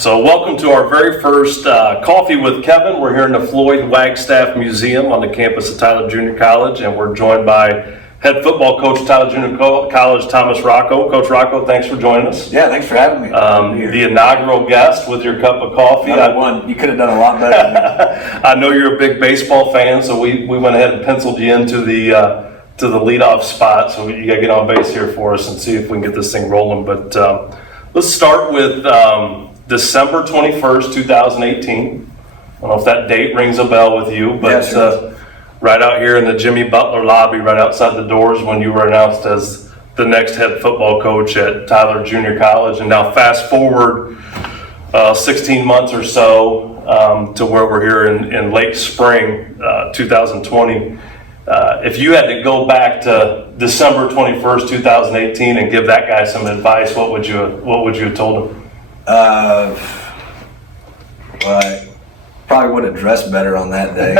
So welcome to our very first Coffee with Kevin. We're here in the Floyd Wagstaff Museum on the campus of Tyler Junior College, and we're joined by head football coach Tyler Junior College Thomas Rocco. Coach Rocco, thanks for joining us. Yeah, thanks for having me. The inaugural guest with your cup of coffee. You could have done a lot better than that. I know you're a big baseball fan, so we went ahead and penciled you into the leadoff spot. So you got to get on base here for us and see if we can get this thing rolling. But let's start with December 21st, 2018. I don't know if that date rings a bell with you, but yeah, sure. Right out here in the Jimmy Butler lobby, right outside the doors, when you were announced as the next head football coach at Tyler Junior College. And now fast forward 16 months or so to where we're here in late spring 2020. If you had to go back to December 21st, 2018 and give that guy some advice, what would you have told him? Well, I probably would have dressed better on that day.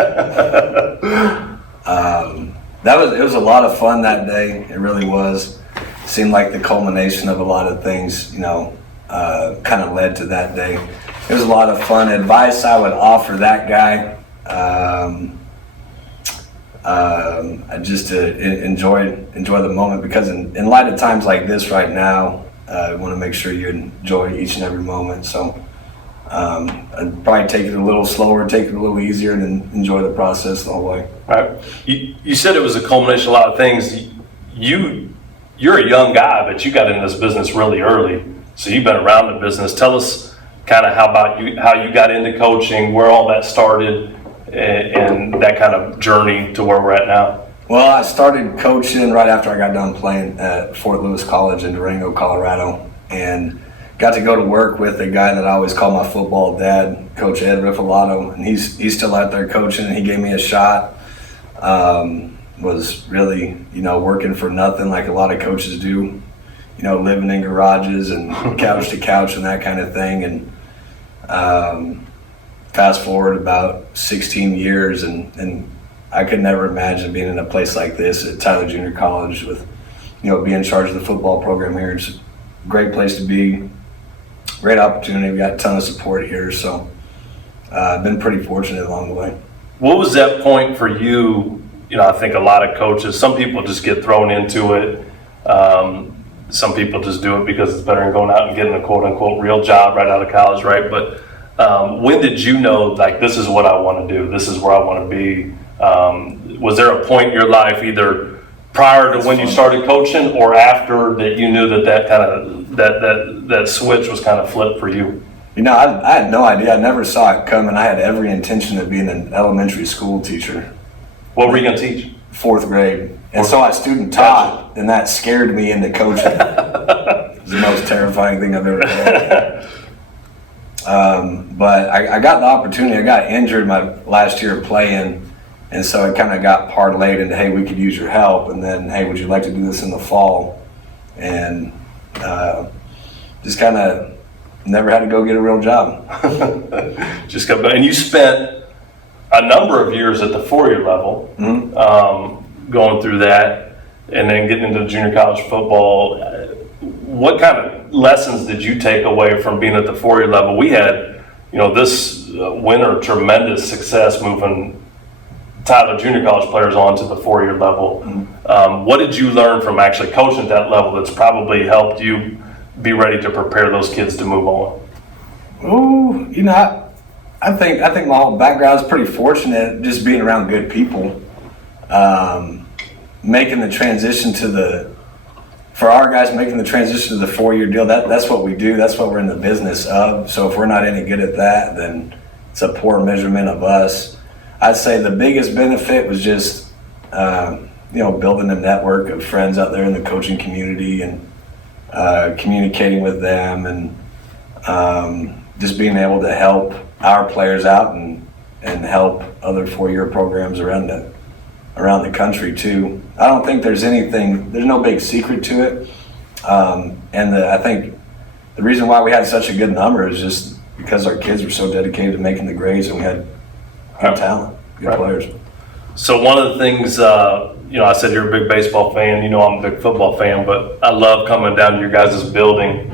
It was a lot of fun that day. It really was. It seemed like the culmination of a lot of things, kind of led to that day. It was a lot of fun. Advice I would offer that guy, just to enjoy the moment, because in light of times like this right now, I want to make sure you enjoy each and every moment. So I'd probably take it a little slower, take it a little easier, and enjoy the process the whole way. All right. You said it was a culmination of a lot of things. You're a young guy, but you got into this business really early. So you've been around the business. Tell us kind of how you got into coaching, where all that started, and that kind of journey to where we're at now. Well, I started coaching right after I got done playing at Fort Lewis College in Durango, Colorado, and got to go to work with a guy that I always call my football dad, Coach Ed Riffalato, and he's still out there coaching, and he gave me a shot. Was really, working for nothing like a lot of coaches do, living in garages and couch to couch and that kind of thing. And fast forward about 16 years, and I could never imagine being in a place like this at Tyler Junior College with, being in charge of the football program here. It's a great place to be, great opportunity. We got a ton of support here, so I've been pretty fortunate along the way. What was that point for you? I think a lot of coaches, some people just get thrown into it. Some people just do it because it's better than going out and getting a quote unquote real job right out of college, right? But when did you know, like, this is what I want to do, this is where I want to be? Was there a point in your life, either prior to when you started coaching or after, that you knew that switch was kind of flipped for you? I had no idea. I never saw it coming. I had every intention of being an elementary school teacher. What were you going to teach? 4th grade. And so I student taught, and that scared me into coaching. It was the most terrifying thing I've ever done. But I got the opportunity. I got injured my last year of playing, and so it kind of got parlayed into, hey, we could use your help, and then, hey, would you like to do this in the fall? And just kind of never had to go get a real job. And you spent a number of years at the 4-year level, going through that, and then getting into junior college football. What kind of lessons did you take away from being at the 4-year level? We had, this winter, tremendous success moving Tyler Junior College players on to the 4-year level. What did you learn from actually coaching at that level that's probably helped you be ready to prepare those kids to move on? Oh, I think my whole background is pretty fortunate, just being around good people. Making the transition for our guys, making the transition to the 4-year deal, that's what we do. That's what we're in the business of. So if we're not any good at that, then it's a poor measurement of us. I'd say the biggest benefit was just, building a network of friends out there in the coaching community, and communicating with them, and just being able to help our players out and help other 4-year programs around the country too. I don't think there's no big secret to it. I think the reason why we had such a good number is just because our kids were so dedicated to making the grades, and we had good talent, good players. So one of the things, I said you're a big baseball fan, I'm a big football fan, but I love coming down to your guys' building.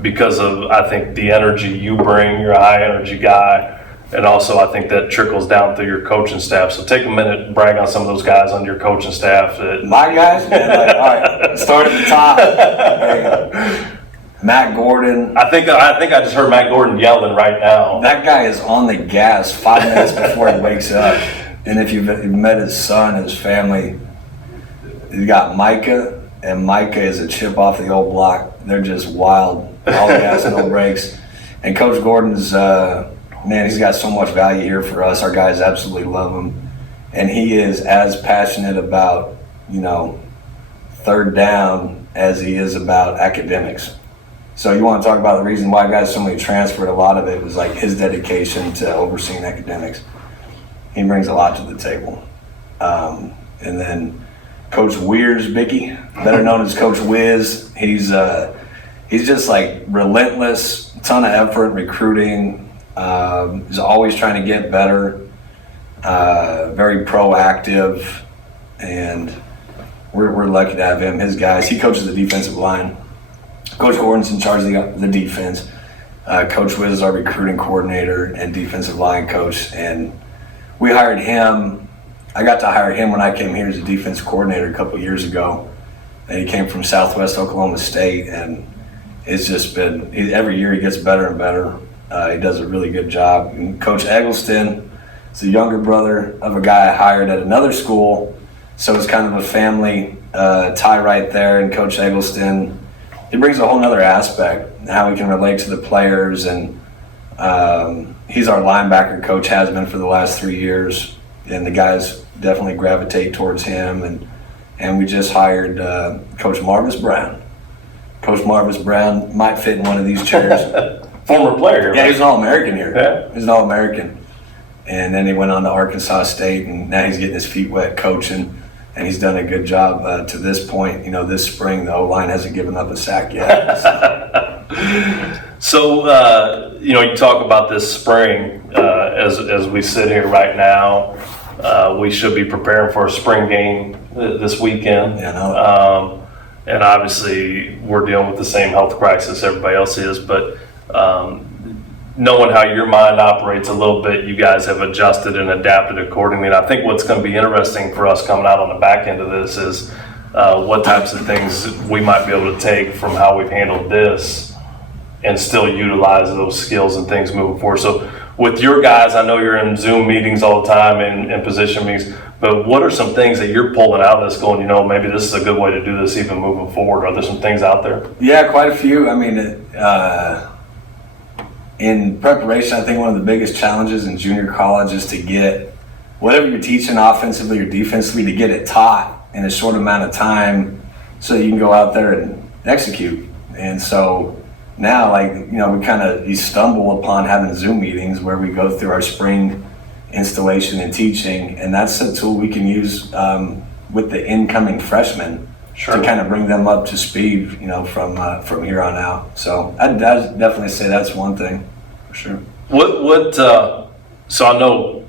because of, I think, the energy you bring. You're a high energy guy. And also, I think that trickles down through your coaching staff. So take a minute and brag on some of those guys on your coaching staff. My guys? Man, all right, start at the top. Hey, Matt Gordon. I think I just heard Matt Gordon yelling right now. That guy is on the gas 5 minutes before he wakes up. And if you've met his son, his family, he's got Micah, and Micah is a chip off the old block. They're just wild, all gas, no brakes. And Coach Gordon's, man, he's got so much value here for us. Our guys absolutely love him. And he is as passionate about, third down as he is about academics. So you want to talk about the reason why guys so many transferred, a lot of it was like his dedication to overseeing academics. He brings a lot to the table. And then Coach Weir's Bicky, better known as Coach Wiz, he's just like relentless, ton of effort, recruiting. He's always trying to get better, very proactive, and we're lucky to have him. His guys, he coaches the defensive line. Coach Gordon's in charge of the defense. Coach Wiz is our recruiting coordinator and defensive line coach, and we hired him. I got to hire him when I came here as a defense coordinator a couple years ago, and he came from Southwest Oklahoma State, and it's just been, every year he gets better and better. He does a really good job. And Coach Eggleston is the younger brother of a guy I hired at another school, so it's kind of a family tie right there. And Coach Eggleston, he brings a whole nother aspect, how he can relate to the players, and he's our linebacker coach, has been for the last 3 years, and the guys definitely gravitate towards him. And we just hired Coach Marvis Brown. Coach Marvis Brown might fit in one of these chairs. Former player. Yeah, he's an All-American here. Yeah. He's an All-American. And then he went on to Arkansas State, and now he's getting his feet wet coaching, and he's done a good job to this point. This spring, the O-line hasn't given up a sack yet. So, you talk about this spring as we sit here right now. We should be preparing for a spring game this weekend. Yeah, no. And obviously, we're dealing with the same health crisis everybody else is, but knowing how your mind operates a little bit, you guys have adjusted and adapted accordingly. And I think what's going to be interesting for us coming out on the back end of this is what types of things we might be able to take from how we've handled this and still utilize those skills and things moving forward. So with your guys, I know you're in Zoom meetings all the time and position meetings, but what are some things that you're pulling out of this going, maybe this is a good way to do this even moving forward? Are there some things out there? Yeah, quite a few. I mean, in preparation, I think one of the biggest challenges in junior college is to get whatever you're teaching offensively or defensively, to get it taught in a short amount of time so you can go out there and execute. And so now, you stumble upon having Zoom meetings where we go through our spring installation and teaching, and that's a tool we can use with the incoming freshmen. Sure. To kind of bring them up to speed, from here on out. So I'd definitely say that's one thing, for sure. So I know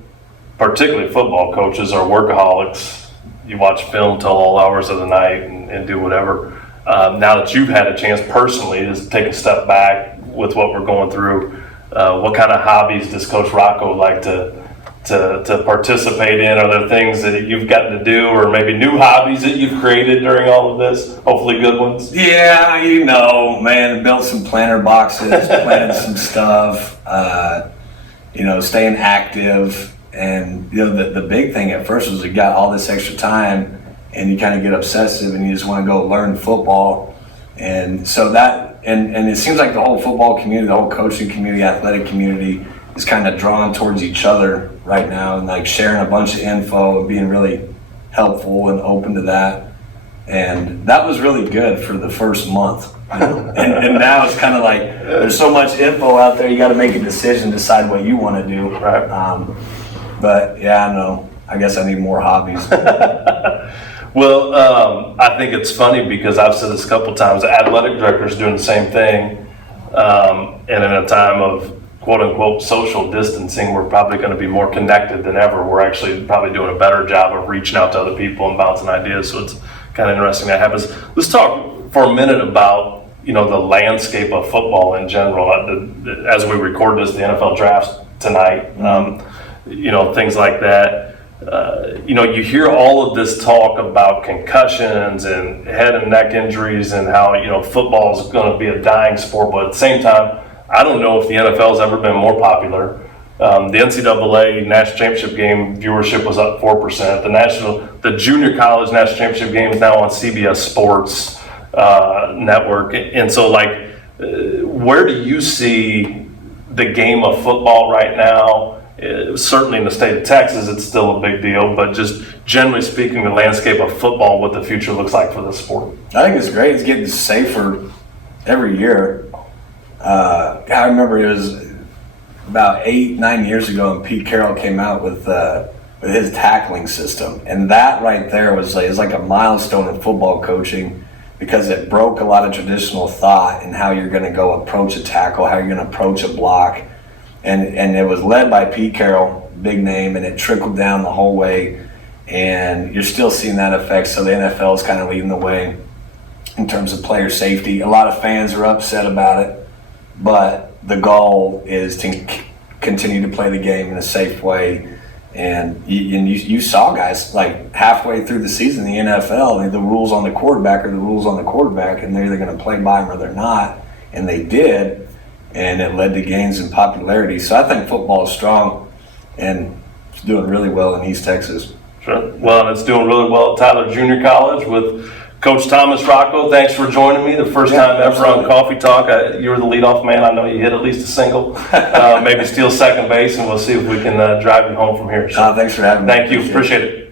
particularly football coaches are workaholics. You watch film till all hours of the night and do whatever. Now that you've had a chance personally to take a step back with what we're going through, what kind of hobbies does Coach Rocco like to participate in? Are there things that you've gotten to do, or maybe new hobbies that you've created during all of this? Hopefully good ones. Yeah, man, built some planter boxes, planted some stuff, staying active. And, the big thing at first was you got all this extra time and you kind of get obsessive and you just want to go learn football. And so that, and it seems like the whole football community, the whole coaching community, athletic community is kind of drawn towards each other right now, and sharing a bunch of info and being really helpful and open to that. And that was really good for the first month. And now it's kind of like there's so much info out there, you got to make a decision, decide what you want to do. Right. But yeah, I guess I need more hobbies. Well, I think it's funny because I've said this a couple times. The athletic director is doing the same thing, and in a time of quote-unquote social distancing, we're probably going to be more connected than ever. We're actually probably doing a better job of reaching out to other people and bouncing ideas. So it's kind of interesting that happens. Let's talk for a minute about the landscape of football in general. As we record this, the NFL drafts tonight, things like that. You hear all of this talk about concussions and head and neck injuries and how, football is going to be a dying sport. But at the same time, I don't know if the NFL has ever been more popular. The NCAA national championship game viewership was up 4%. The junior college national championship game is now on CBS Sports network. And so, where do you see the game of football right now? Certainly in the state of Texas, it's still a big deal, but just generally speaking, the landscape of football, what the future looks like for the sport. I think it's great. It's getting safer every year. I remember it was about 8-9 years ago, and Pete Carroll came out with his tackling system, and that right there was like a milestone in football coaching, because it broke a lot of traditional thought in how you're going to go approach a tackle, how you're going to approach a block. And it was led by Pete Carroll, big name, and it trickled down the whole way. And you're still seeing that effect. So the NFL is kind of leading the way in terms of player safety. A lot of fans are upset about it, but the goal is to continue to play the game in a safe way. And you saw guys like halfway through the season in the NFL, the rules on the quarterback are the rules on the quarterback, and they're either going to play by them or they're not. And they did. And it led to gains in popularity. So I think football is strong, and it's doing really well in East Texas. Sure. Well, and it's doing really well at Tyler Junior College with Coach Thomas Rocco. Thanks for joining me. The first time ever on Coffee Talk. You were the leadoff man. I know you hit at least a single. Maybe steal second base, and we'll see if we can drive you home from here. So, thanks for having me. Thank you. Appreciate it.